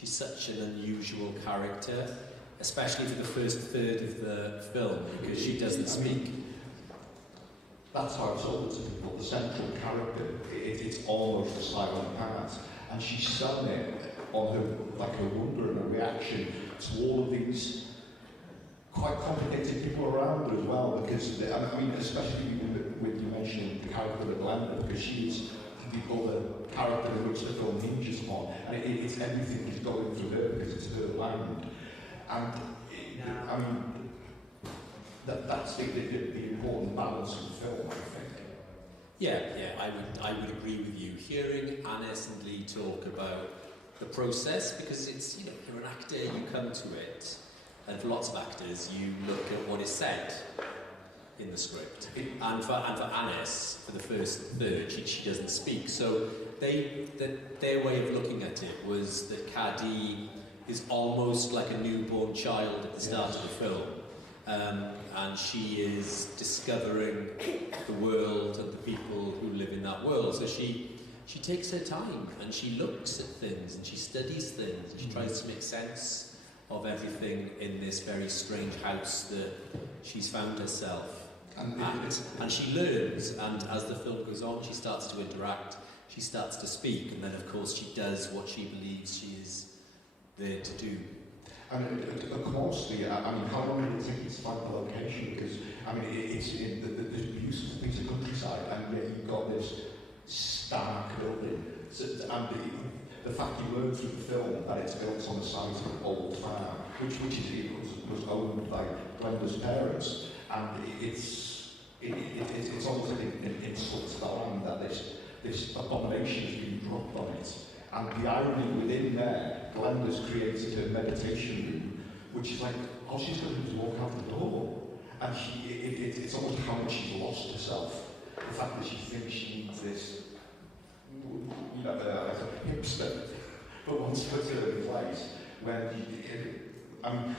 she's such an unusual character, especially for the first third of the film, because she doesn't speak. That's how I've told it to people. The central character, it's almost a silent part, and she's selling it on her, like her wonder and her reaction to all of these quite complicated people around her as well, because, I mean, especially with you mentioning the character of Glenda, because she's the other character in which the film hinges upon, and it's everything is going through her because it's her land. And, I mean, that's the important balance of the film, I think. Yeah, I would agree with you. Hearing Annis and Lee talk about the process, because it's, you know, you're an actor, you come to it, and for lots of actors, you look at what is said in the script. And for Annis, for the first third, she doesn't speak. So their way of looking at it was that Cady is almost like a newborn child at the start of the film. And she is discovering the world and the people who live in that world. So she takes her time and she looks at things and she studies things and she tries to make sense of everything in this very strange house that she's found herself. And she learns, and as the film goes on, she starts to interact, she starts to speak, and then of course she does what she believes she is there to do. And of course, I mean, how long did it take you to find the location? Because, I mean, it's in the beautiful piece of countryside, and yet you've got this stark building. So, and the fact you learn through the film that it's built on the site of an old farm, which was owned by Glenda's parents, and it's almost an insult to the land that this abomination has been dropped on it. And the irony within there, Glenda's created a meditation room, which is like, all she's going to do is walk out the door. And it's almost how much she's lost herself. The fact that she thinks she needs this, you know, as a hipster, but once put her in place, when, I mean,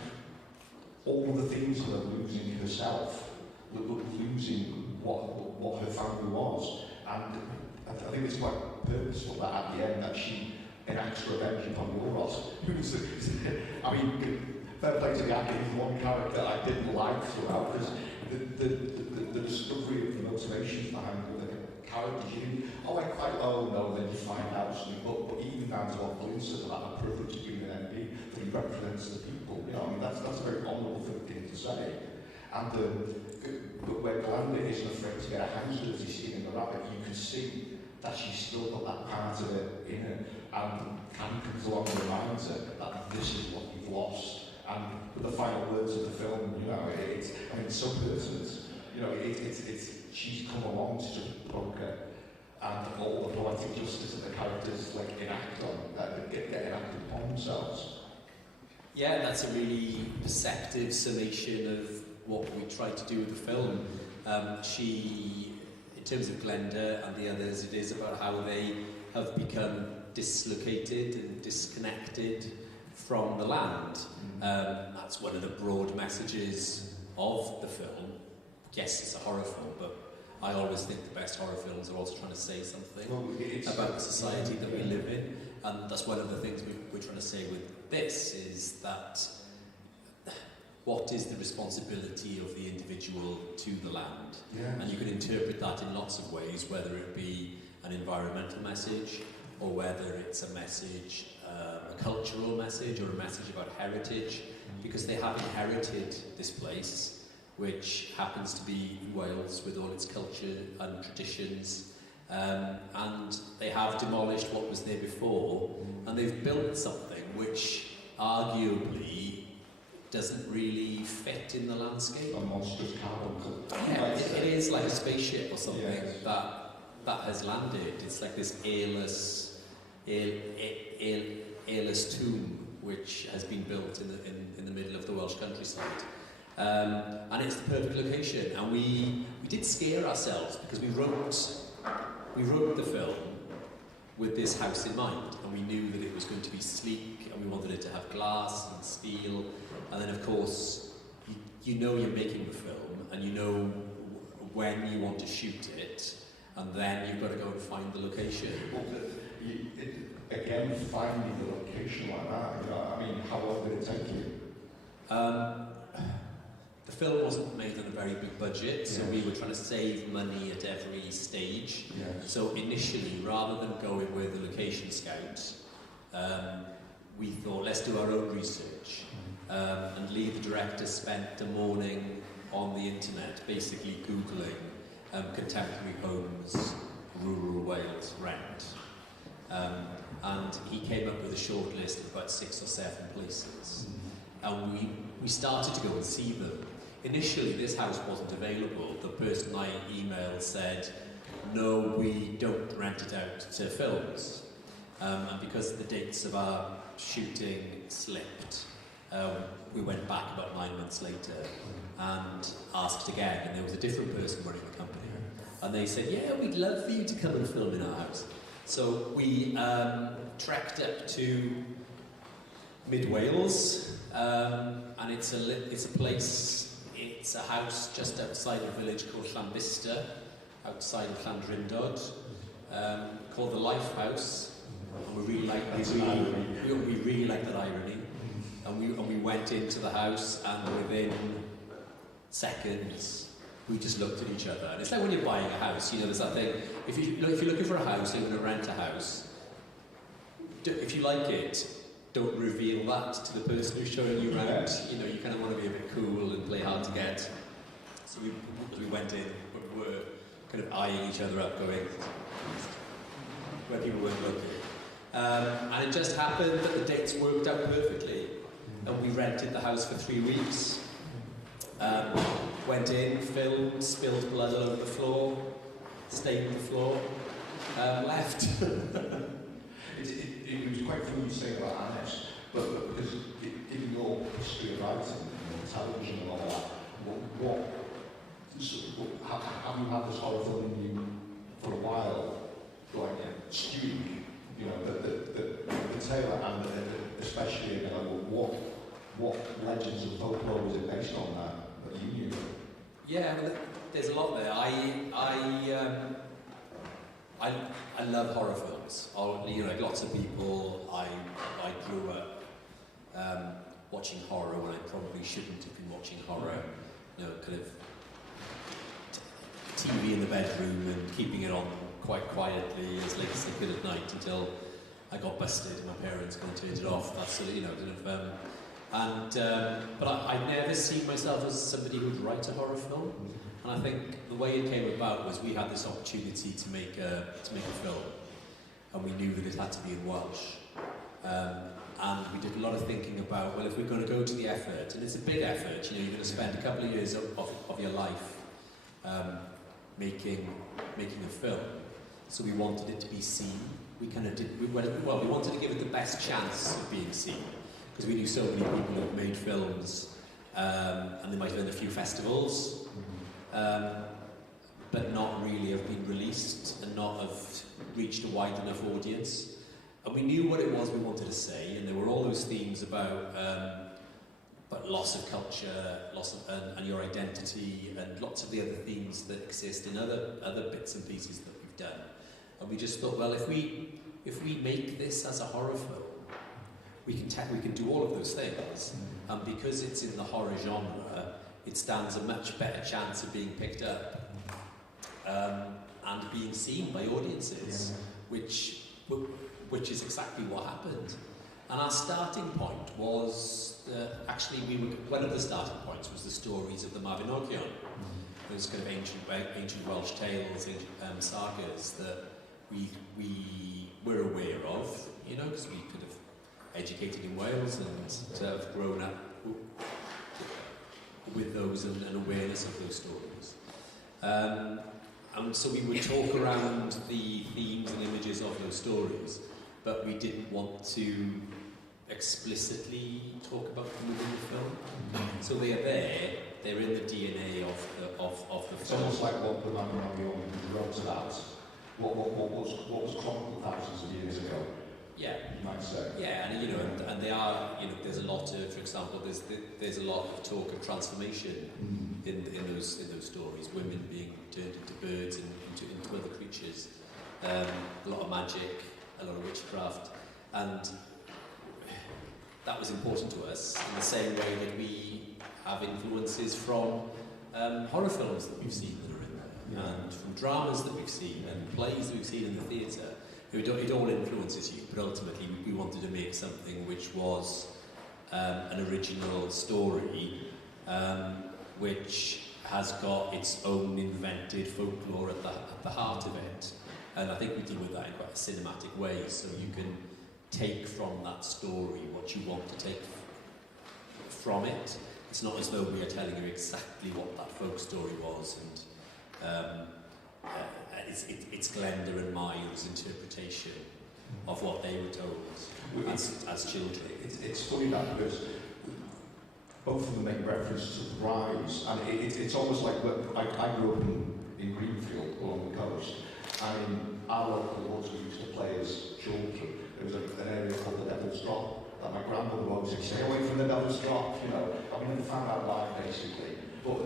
all the things that are losing herself, losing what her family was. And I think it's quite purposeful that at the end that she enacts revenge upon Euros. I mean, fair play to the actor, he's one character I didn't like throughout, because the discovery of the motivations behind the character, then you find out something, but even down to what Glyn says about the privilege of being an MP, that he represents the people, you know, I mean, that's a very honourable thing to say. And but where Glenda isn't afraid to get her hands dirty skinning the rabbit, you can see that she's still got that part of it in her, and Cady comes along and reminds her that this is what you've lost. And with the final words of the film, you know, it's so pertinent. You know, she's come along to just poke her, and all the poetic justice that the characters like enact on, get enacted upon themselves. Yeah, that's a really perceptive summation of what we tried to do with the film. In terms of Glenda and the others, it is about how they have become dislocated and disconnected from the land. That's one of the broad messages of the film. Yes, it's a horror film, but I always think the best horror films are also trying to say something about the society that we live in. And that's one of the things we're trying to say with this, is that what is the responsibility of the individual to the land? Yes. And you can interpret that in lots of ways, whether it be an environmental message, or whether it's a message, a cultural message, or a message about heritage, because they have inherited this place, which happens to be Wales with all its culture and traditions, and they have demolished what was there before, and they've built something which arguably doesn't really fit in the landscape. A monstrous carbon. Yeah, it is like a spaceship or something, yes, that has landed. It's like this airless tomb which has been built in the middle of the Welsh countryside. And it's the perfect location. And we did scare ourselves, because we wrote the film with this house in mind, and we knew that it was going to be sleek, and we wanted it to have glass and steel. And then, of course, you know you're making the film, and you know when you want to shoot it, and then you've got to go and find the location. Again, finding the location location like that? You know, I mean, how long did it take you? The film wasn't made on a very big budget, so we were trying to save money at every stage. So initially, rather than going with a location scout, we thought, let's do our own research. And Lee, the director, spent a morning on the internet, basically Googling contemporary homes, rural Wales, rent. And he came up with a short list of about 6 or 7 places. And we started to go and see them. Initially, this house wasn't available. The person I emailed said, no, we don't rent it out to films. And because the dates of our shooting slipped, we went back about 9 months later and asked again, and there was a different person running the company. And they said, yeah, we'd love for you to come and film in our house. So we trekked up to mid-Wales, and it's a place, it's a house just outside a village called Llanvista, outside of Llandrindod, called the Lifehouse. And we really like that irony. And we went into the house, and within seconds we just looked at each other. And it's like when you're buying a house, you know, there's that thing. If you're looking for a house, you're going to rent a house. If you like it, don't reveal that to the person who's showing you around. You know, you kind of want to be a bit cool and play hard to get. So we went in, we were kind of eyeing each other up, going where people weren't looking. And it just happened that the dates worked out perfectly. And we rented the house for 3 weeks. Went in, filmed, spilled blood all over the floor, stained the floor, left. It was quite funny you say about Annes, but because given your history of writing and television and all that, have you had this horror film in you for a while, like stewing, you know, the tale and especially, you know, what legends and folklore was it based on that you knew? Yeah, well, there's a lot there. I love horror films. You know, like lots of people, I grew up watching horror when I probably shouldn't have been watching horror. You know, kind of TV in the bedroom and keeping it on quite quietly as late as they could at night until I got busted and my parents kind of turned it off. That sort of, you know, kind of. But I never seen myself as somebody who'd write a horror film. And I think the way it came about was we had this opportunity to make a film, and we knew that it had to be in Welsh. And we did a lot of thinking about, well, if we're going to go to the effort, and it's a big effort, you know, you're going to spend a couple of years of your life making a film. So we wanted it to be seen. We wanted to give it the best chance of being seen, because we knew so many people who've made films, and they might have done a few festivals. But not really have been released and not have reached a wide enough audience. And we knew what it was we wanted to say, and there were all those themes about loss of culture, and your identity, and lots of the other themes that exist in other bits and pieces that we've done. And we just thought, well, if we make this as a horror film, we can do all of those things, and because it's in the horror genre, it stands a much better chance of being picked up and being seen by audiences, which is exactly what happened. And our starting point was one of the starting points was the stories of the Mabinogion. Those kind of ancient Welsh tales, sagas that we were aware of, you know, because we could have educated in Wales and to have grown up with those and an awareness of those stories. And so we would talk around the themes and images of those stories, but we didn't want to explicitly talk about them within the film. So they are there, they're in the DNA of the It's film. almost like what the Mabinogion wrote about, what was chronicled thousands of years ago. Yeah, you might say. Yeah, and you know, and they are, you know, there's a lot of, for example, there's a lot of talk of transformation in those stories. Women being turned into birds and into other creatures. A lot of magic, a lot of witchcraft, and was important to us in the same way that we have influences from horror films that we've seen that are in there, and from dramas that we've seen, and plays that we've seen in the theatre. It all influences you, but ultimately we wanted to make something which was an original story, which has got its own invented folklore at the heart of it. And I think we deal with that in quite a cinematic way, so you can take from that story what you want to take from it. It's not as though we are telling you exactly what that folk story was, and it's Glenda and Miles' interpretation of what they were told as children. It's funny that, because both of them make reference to the rise, and it's almost like, I grew up in Greenfield along the coast, and in our local woods we used to play as children. There was an area called the Devil's Drop that my grandmother always said, stay away from the Devil's Drop, you know. I mean, I found out why, basically. But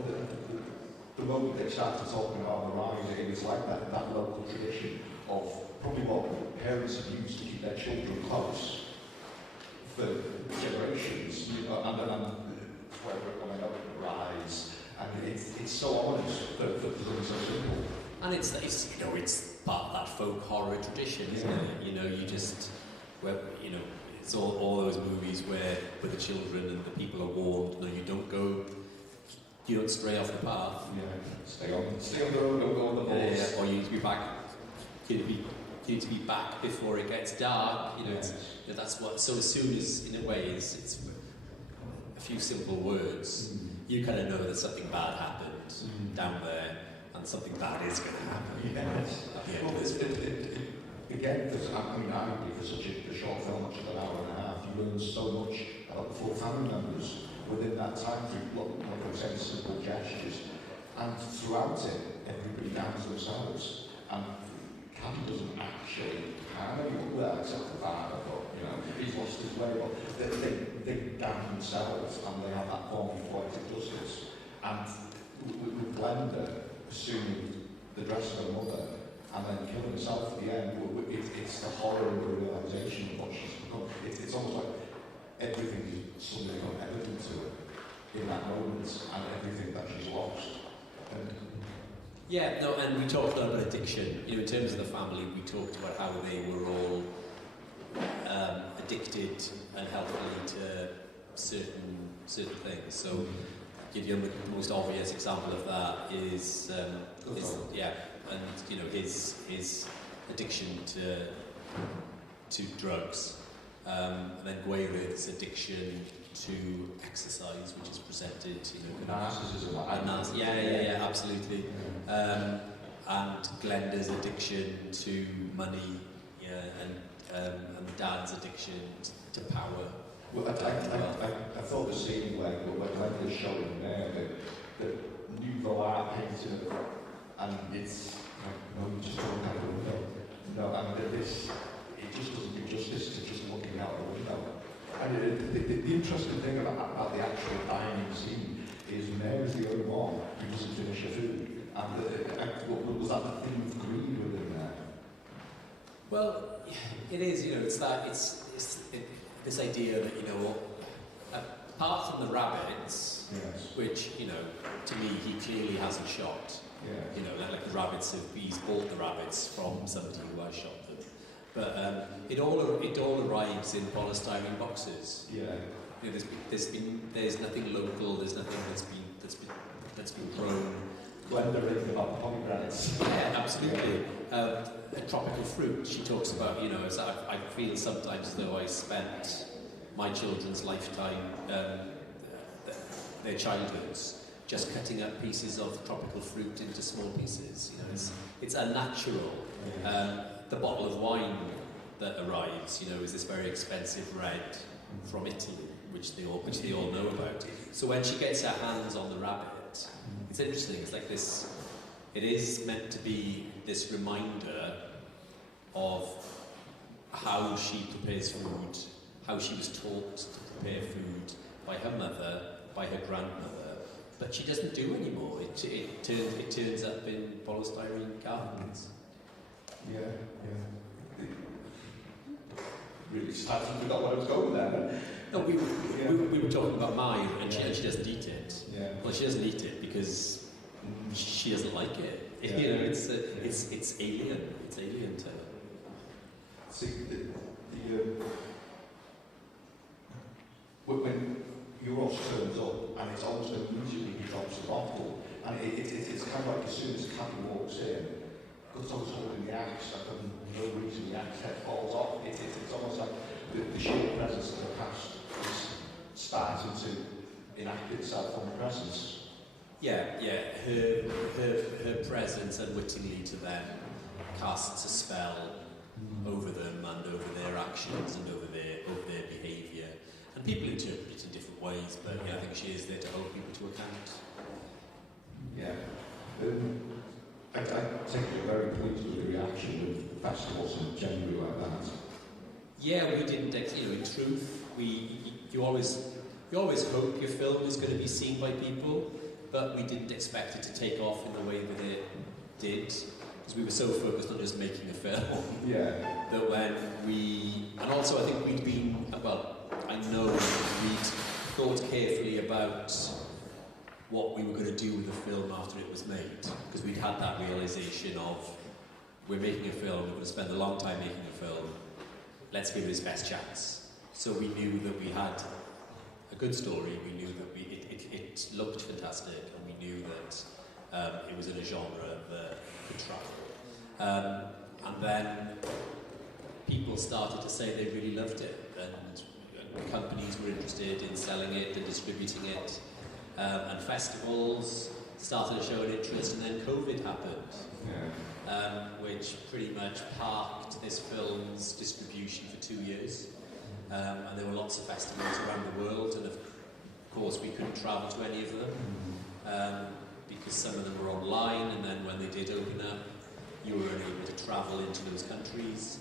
the moment they started talking about the rise, it was like that local tradition of probably what parents have used to keep their children close for generations, you know, and where we're coming up with the rise, and it's so ominous for something so simple. And it's part of that folk horror tradition, isn't it? You know, it's all those movies where the children and the people are warned, no, you don't stray off the path. Yeah, stay on the road, don't go on the balls. Yeah, or you need to be back. You need to be back before it gets dark. You know, that's what. So as soon as, in a way, it's a few simple words, you kind of know that something bad happened down there, and something bad is going to happen. Yes. Again, arguably for such a short film, much of an hour and a half, you learn so much about the four family members within that time through, like I said, simple gestures. And throughout it, everybody downs themselves. And Caddy doesn't actually harm anyone, well, except the father, but, you know, he's lost his way. But they damn themselves, and they have that form of poetic justice. And with Glenda assuming the dress of her mother, and then killing herself at the end, it's the horror and the realisation of what she's become. It's almost like everything is suddenly got evident to her in that moment, and everything that she's lost. And we talked about addiction. You know, in terms of the family, we talked about how they were all addicted unhealthily to certain things. So, the most obvious example of that is his addiction to drugs, and then Gwaelydd's addiction to exercise, which is presented, narcissism. Absolutely. And Glenda's addiction to money, and Dad's addiction to power. Well, I thought the scene where Glenda's showing there the nouveau art painting, and it's like, no, you just don't have the window. No, and it just doesn't do justice to just looking out the window. And the interesting thing about the actual dining scene is Mary's the only one who doesn't finish her food. And was that the theme of greed within there? Well, it is. You know, it's this idea that, you know, apart from the rabbits, which, you know, to me he clearly hasn't shot. You know, like the rabbits he's bought the rabbits from somebody who has shot them. But it all arrives in polystyrene boxes. Yeah. You know, there's nothing local. There's nothing that's been grown. Glenda written about pomegranates. Yeah, absolutely. A tropical fruit. She talks about, you know, as I feel sometimes as though I spent my children's lifetime, their childhoods, just cutting up pieces of tropical fruit into small pieces. You know, it's unnatural. The bottle of wine that arrives, you know, is this very expensive red from Italy, which they all know about. So when she gets her hands on the rabbit, it's interesting. It's like this. It is meant to be this reminder of how she prepares food, how she was taught to prepare food by her mother, by her grandmother. But she doesn't do anymore. It turns up in polystyrene cartons. Yeah. Really started to forgot where I was going there. No, we were talking about Maya, and she doesn't eat it. Yeah. Well, she doesn't eat it because she doesn't like it. Yeah. You know, it's alien. It's alien to her. See, when Euros turns up, and it's almost immediately he drops the bottle, and it's kind of like as soon as Cabby walks in, Gutto's holding the axe, and for no reason the axe head falls off. It's almost like the sheer presence of the past is starting to enact itself on the presence. Yeah. Her presence unwittingly to them casts a spell over them and over their actions and over their behaviour. And people interpret it in different ways, but yeah, I think she is there to hold people to account. Yeah. I take it very pleased with the reaction of the festivals in January like that. Yeah, we didn't. In truth, you always hope your film is going to be seen by people, but we didn't expect it to take off in the way that it did, because we were so focused on just making a film. Yeah. That when and also I think we'd been, I know we'd thought carefully about what we were going to do with the film after it was made, because we'd had that realisation of, we're making a film, we're going to spend a long time making a film, let's give it its best chance. So we knew that we had a good story, we knew that it looked fantastic, and we knew that it was in a genre that could travel. And then people started to say they really loved it, and companies were interested in selling it and distributing it. And festivals started to show an interest, and then COVID happened, which pretty much parked this film's distribution for 2 years. And there were lots of festivals around the world, and of course we couldn't travel to any of them because some of them were online, and then when they did open up, you were unable to travel into those countries.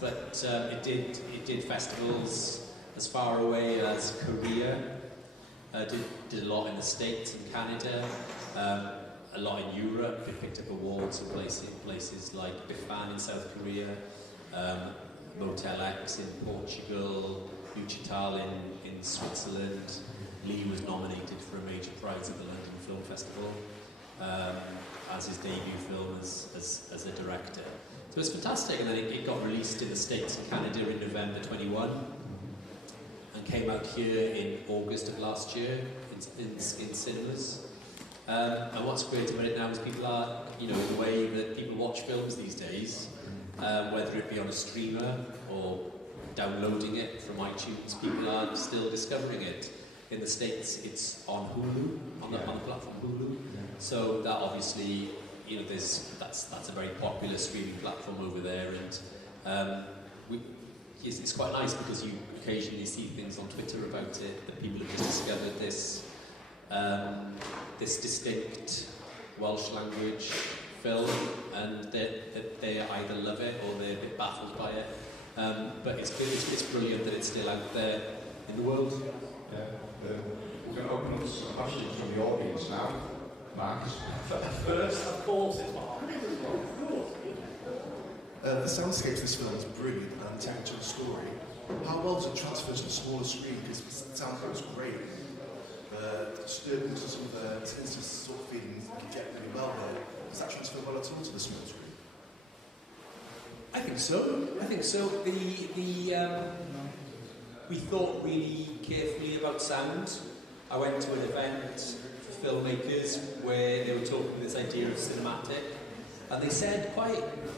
But it did festivals as far away as Korea. Did a lot in the States and Canada, a lot in Europe. It picked up awards in places like Bifan in South Korea, Motel X in Portugal, Uchital in Switzerland. Lee was nominated for a major prize at the London Film Festival as his debut film as a director. So it was fantastic, and then it got released in the States and Canada in November 21. And came out here in August of last year in cinemas. And what's great about it now is people are, the way that people watch films these days, whether it be on a streamer or downloading it from iTunes, people are still discovering it. In the States, it's on Hulu, on the platform Hulu. Yeah. So that obviously, that's a very popular streaming platform over there, and it's quite nice because you occasionally see things on Twitter about it, that people have just discovered this distinct Welsh language film, and they either love it or they're a bit baffled by it. But it's brilliant that it's still out there in the world. Yeah. We're going to open up some questions from the audience now. Marcus. First, of course, it's Mark. The soundscape of this film is brilliant and telling a story. How well does it transfer to the smaller screen? Because the soundtrack was great. The disturbance and some of the tinnitus sort of feelings you get really well there. Does that transfer well at all to the small screen? I think so. We thought really carefully about sound. I went to an event for filmmakers where they were talking this idea of cinematic. And they said I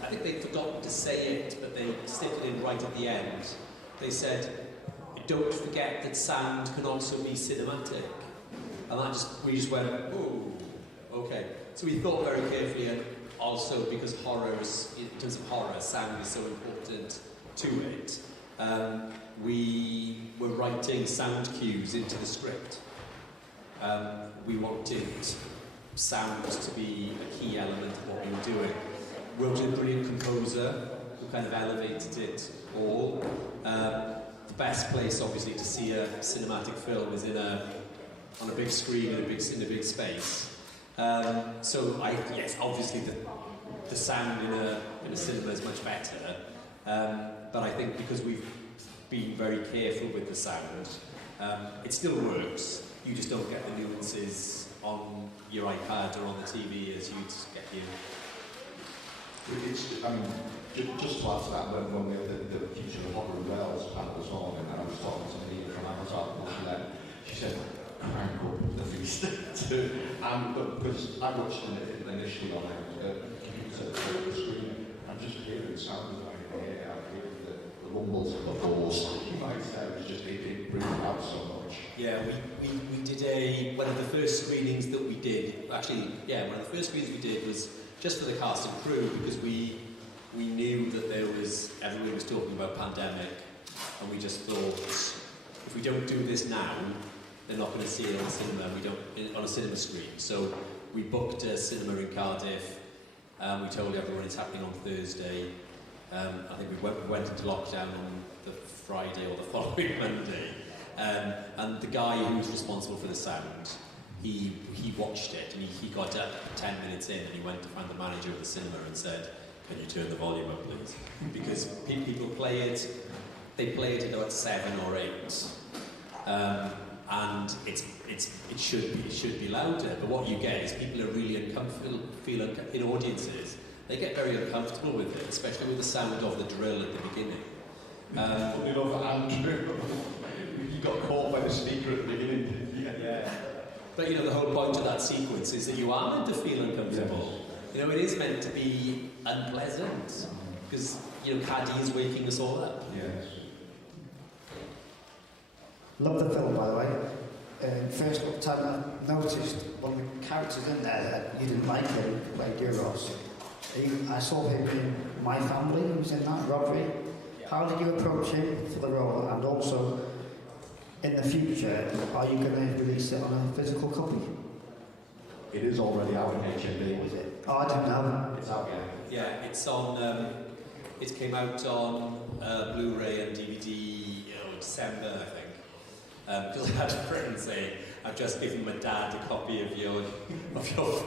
think they'd forgotten to say it, but they slipped it in right at the end. They said, don't forget that sound can also be cinematic. And we just went, oh, okay. So we thought very carefully, and also because in terms of horror, sound is so important to it. We were writing sound cues into the script. We wanted sound to be a key element of what we were doing. Wrote a brilliant composer who kind of elevated it all. The best place, obviously, to see a cinematic film is on a big screen in a big space. Yes, obviously the sound in a cinema is much better. But I think because we've been very careful with the sound. It still works, you just don't get the nuances on your iPad or on the TV as you'd get here. It's, I mean, just to add to that, when we had the Future of Horror and Wales panel this morning, and I was talking to somebody from Amazon, and she said, crank up the feast. And because I watched it initially on a computer screen, I'm just hearing sounds like here, I'm hearing the rumbles of the force. You might say it was just, it brings it out so much. Yeah, we did one of the first screenings that we did, actually, yeah, one of the first screenings we did was just for the cast and crew, because we knew that everyone was talking about pandemic, and we just thought, if we don't do this now, they're not going to see it on the cinema, on a cinema screen. So we booked a cinema in Cardiff, we told everyone it's happening on Thursday. I think we went into lockdown on the Friday or the following Monday. And the guy who's responsible for the sound, he watched it, and he got up 10 minutes in, and he went to find the manager of the cinema and said, "Can you turn the volume up, please?" Because people play it, they play it at about 7 or 8, and it should be louder. But what you get is people are really uncomfortable, in audiences. They get very uncomfortable with it, especially with the sound of the drill at the beginning. Funny enough, Andrew, you got caught by the speaker at the beginning. Yeah. But the whole point of that sequence is that you are meant to feel uncomfortable. Yes. It is meant to be unpleasant, because Caddy is waking us all up. Yes. Love the film, by the way. First time I noticed one of the characters in there that you didn't like him, like Duros. I saw him in My Family, he was in that, Rodri. Yeah. How did you approach him for the role, and also, in the future, are you going to release it on a physical copy? It is already out in HMV. Is it? Oh, I don't know. It's out, yeah. Yeah, it's on. It came out on Blu-ray and DVD in December, I think. Because I had a friend saying, "I've just given my dad a copy of your film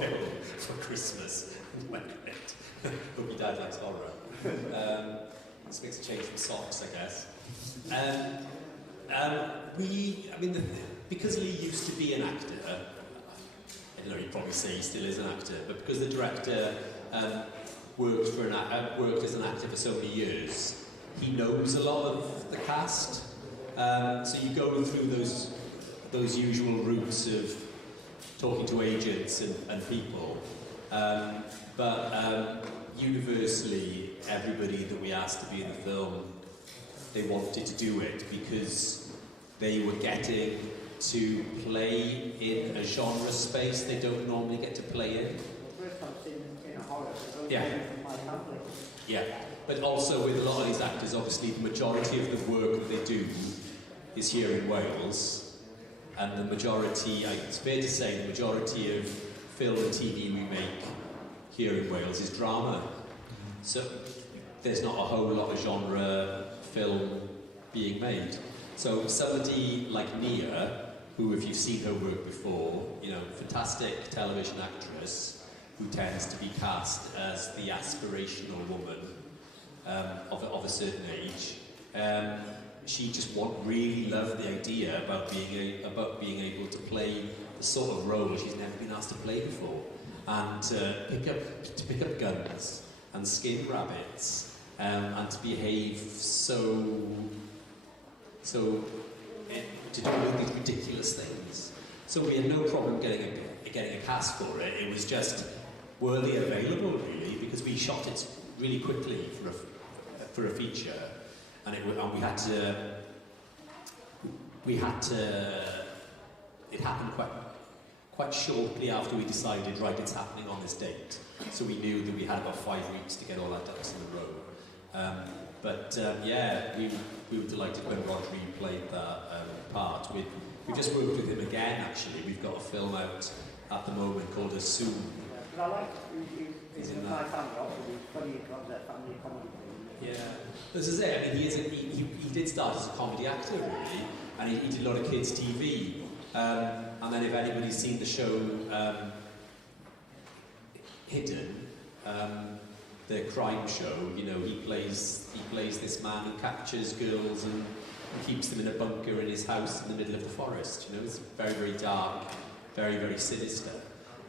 for Christmas." And I went, "Great. Hope your dad likes horror." This makes a change from socks, I guess. Because Lee used to be an actor, I don't know, you'd probably say he still is an actor, but because the director worked as an actor for so many years, he knows a lot of the cast. So you go through those usual routes of talking to agents and people, but universally, everybody that we asked to be in the film, they wanted to do it because they were getting to play in a genre space they don't normally get to play in. First I've seen in a horror, yeah. My Family. Yeah, but also with a lot of these actors, obviously the majority of the work that they do is here in Wales, and the majority, it's fair to say, the majority of film and TV we make here in Wales is drama. So there's not a whole lot of genre film being made. So somebody like Nia, who, if you've seen her work before, fantastic television actress who tends to be cast as the aspirational woman of a certain age. She just really loved the idea about being able to play the sort of role she's never been asked to play before, and to pick up guns and skin rabbits, and to behave to do all these ridiculous things. So we had no problem getting a cast for it. It was just, were they available really? Because we shot it really quickly for a feature, and we had to. It happened quite shortly after we decided, right, it's happening on this date. So we knew that we had about 5 weeks to get all our ducks in a row. We were delighted when Rodri played that part. We just worked with him again, actually. We've got a film out at the moment called As Soon. But I like in My Family, obviously, funny family comedy thing. Yeah, this is it. I mean, he did start as a comedy actor, really, and he did a lot of kids' TV. And then if anybody's seen the show Hidden, the crime show, he plays this man who captures girls and and keeps them in a bunker in his house in the middle of the forest. You know, it's very, very dark, very, very sinister.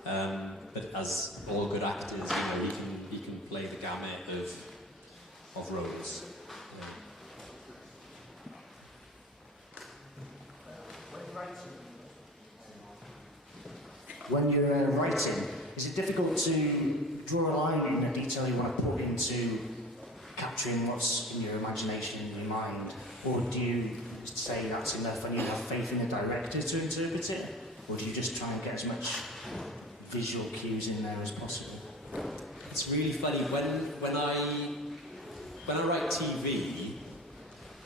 But as all good actors, you know, he can play the gamut of roles. When you're writing, is it difficult to draw a line in the detail you want to put into capturing what's in your imagination, in your mind? Or do you say that's enough and you have faith in the director to interpret it? Or do you just try and get as much visual cues in there as possible? It's really funny, when I write TV,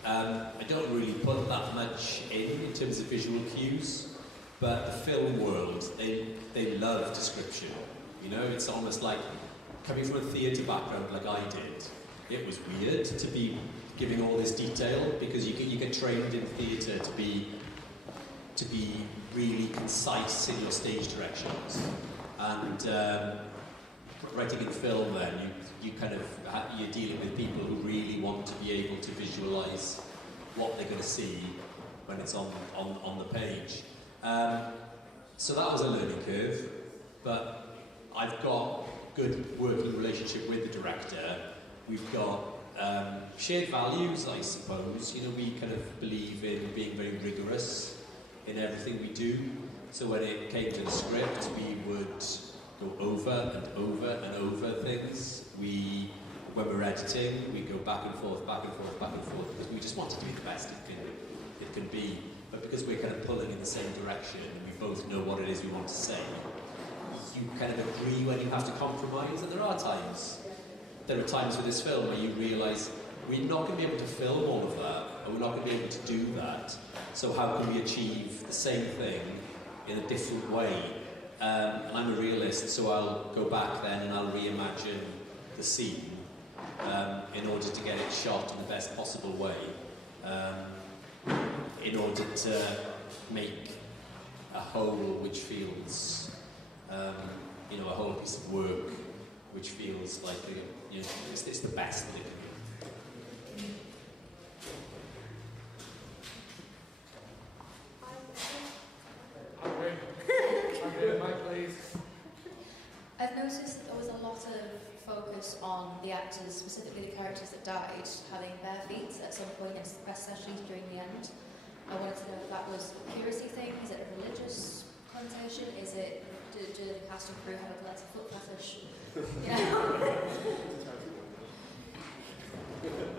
I don't really put that much in terms of visual cues. But the film world, they love description. You know, it's almost like coming from a theatre background like I did. It was weird to be giving all this detail because you get trained in theatre to be really concise in your stage directions. And writing in film, then you're dealing with people who really want to be able to visualise what they're going to see when it's on the page. So that was a learning curve, but I've got good working relationship with the director. We've got shared values, I suppose. You know, we kind of believe in being very rigorous in everything we do. So when it came to the script, we would go over and over and over things. When we're editing, we go back and forth, because we just want to do the best it can be. But because we're kind of pulling in the same direction and we both know what it is we want to say, you kind of agree when you have to compromise. And there are times with this film where you realise we're not going to be able to film all of that, and we're not going to be able to do that. So how can we achieve the same thing in a different way? I'm a realist, so I'll go back then and I'll reimagine the scene in order to get it shot in the best possible way. In order to make a whole which feels, a whole piece of work which feels like it's the best that it can be. I've noticed there was a lot of focus on the actors, specifically the characters that died, having bare feet at some point, especially during the end. I wanted to know if that was a purity thing, is it a religious connotation, is it, do the cast and crew have a collective foot fetish? You know?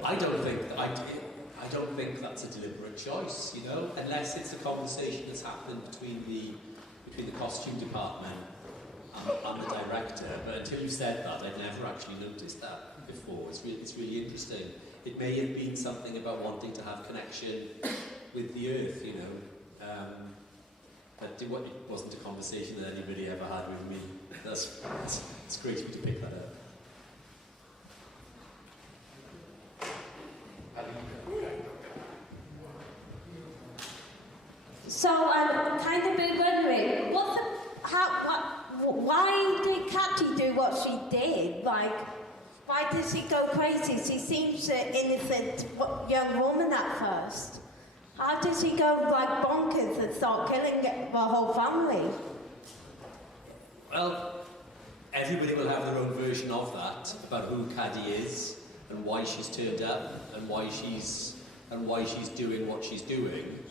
I don't think that's a deliberate choice, you know, unless it's a conversation that's happened between the costume department and the director. But until you said that, I'd never actually noticed that before. It's really interesting. It may have been something about wanting to have connection with the earth, you know. But it wasn't a conversation that anybody ever had with me. It's great of you to pick that up. So I'm kind of been wondering, why did Cathy do what she did? Like, why did she go crazy? She seems an innocent young woman at first. How did she go like bonkers and start killing the whole family? Well, everybody will have their own version of that, about who Caddy is and why she's turned up and why she's doing what she's doing.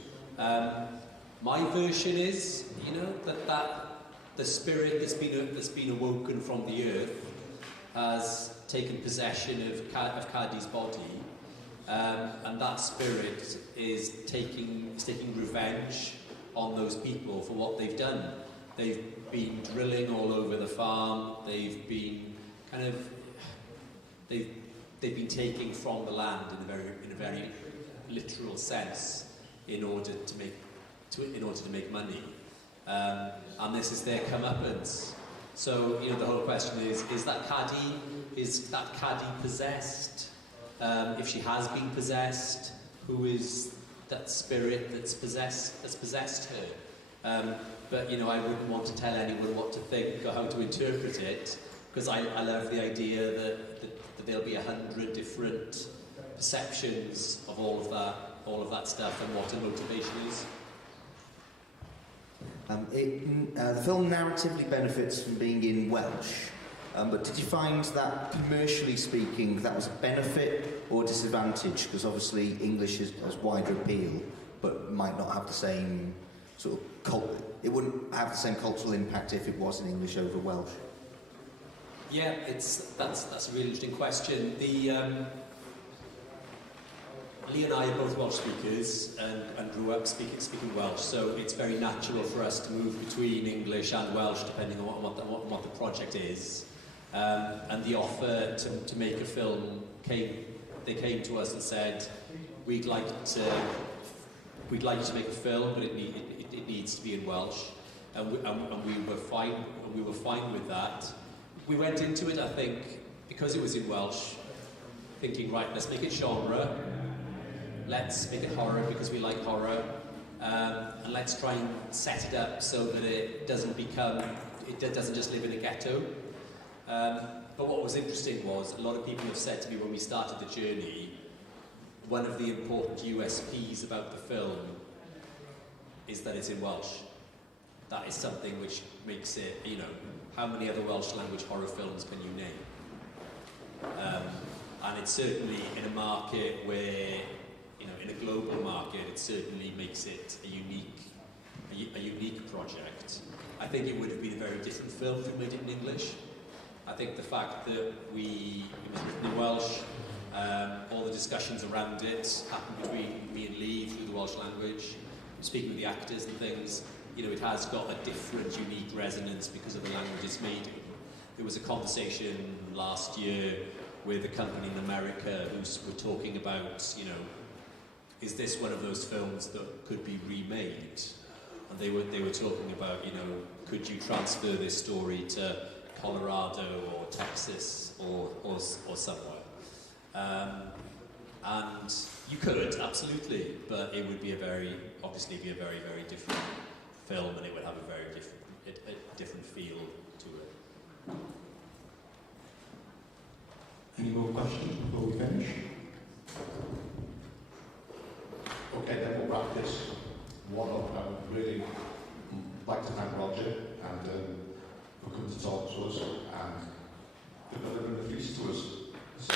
My version is, you know, that the spirit that's been awoken from the earth has taken possession of Caddy's body, and that spirit is taking revenge on those people for what they've done. They've been drilling all over the farm. They've been they've been taking from the land in a very literal sense in order to make money. And this is their comeuppance. So, you know, the whole question is that Caddy possessed? If she has been possessed, who is that spirit that's possessed her? But, you know, I wouldn't want to tell anyone what to think or how to interpret it, because I love the idea that there'll be 100 different perceptions of all of that all of that stuff and what a motivation is? The film narratively benefits from being in Welsh, but did you find that, commercially speaking, that was a benefit or disadvantage? Because obviously English has wider appeal, but might not have the same sort of it wouldn't have the same cultural impact if it was in English over Welsh. Yeah, that's a really interesting question. Lee and I are both Welsh speakers and grew up speaking Welsh, so it's very natural for us to move between English and Welsh depending on what the project is. And the offer to make a film they came to us and said, we'd like to make a film, but it needs to be in Welsh, and we were fine with that. We went into it, I think, because it was in Welsh, thinking, right, let's make it genre. Let's make it horror because we like horror, and let's try and set it up so that it doesn't just live in a ghetto. But what was interesting was a lot of people have said to me when we started the journey, one of the important USPs about the film is that it's in Welsh. That is something which makes it, how many other Welsh language horror films can you name? And it's certainly in a market where, in a global market, it certainly makes it a unique project. I think it would have been a very different film if we made it in English. I think the fact that it was written in Welsh, all the discussions around it happened between me and Lee through the Welsh language, speaking with the actors and things, it has got a different, unique resonance because of the language it's made in. There was a conversation last year with a company in America who were talking about, is this one of those films that could be remade? And they were talking about, could you transfer this story to Colorado or Texas or somewhere? And you could, absolutely, but it would be obviously be a very, very different film, and it would have a very different feel to it. Any more questions before we finish? Okay, then we'll wrap this one up. I would really like to thank Roger and for coming to talk to us and delivering the feast to us. So,